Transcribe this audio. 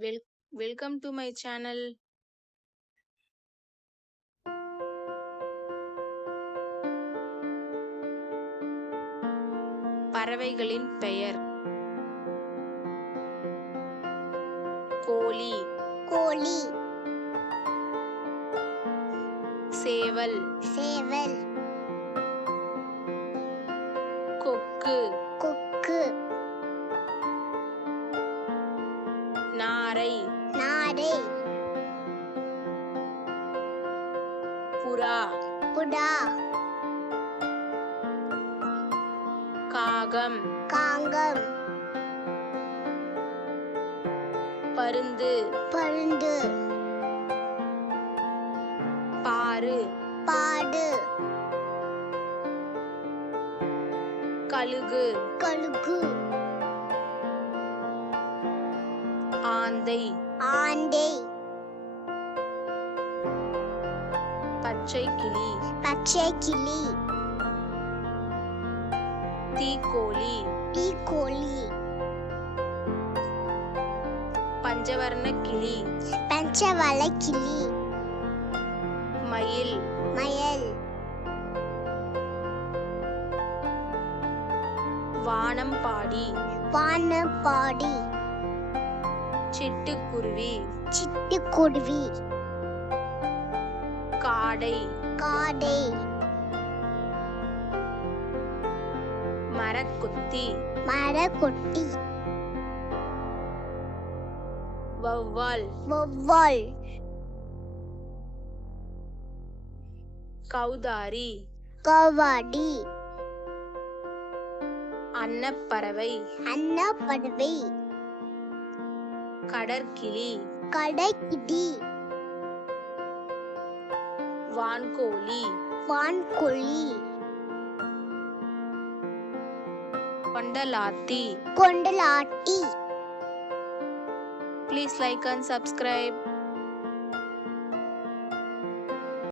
Wel- Welcome to my channel. பறவைகளின் பெயர்: கோழி, கோழி, சேவல், சேவல், கொக்கு, கொக்கு, நாரை, நாரை, புறா, புறா, காகம், காகம், பருந்து, பருந்து, பாரு, பாடு, கழுகு, கழுகு, ஆந்தை, ஆந்தை, பச்சை கிளி, பச்சை கிளி, தீக்கோழி, தீக்கோழி, பஞ்சவர்ண கிளி, பஞ்சவள கிளி, மயில், மயில், வானம்பாடி, வானப்பாடி, சிட்டுக்குருவி, சிட்டுக்குருவி, காடை, காடை, மரக்குத்தி, மரக்கொட்டி, வௌவால், வௌவால், கௌதாரி, கவாடி, அன்னப்பறவை, அன்னப்பறவை, கடற்கிளி, கடைக்கிளி, வான்கோழி, வான்கோழி, Kondalathi. கொண்டலாட்டி. Please like and subscribe.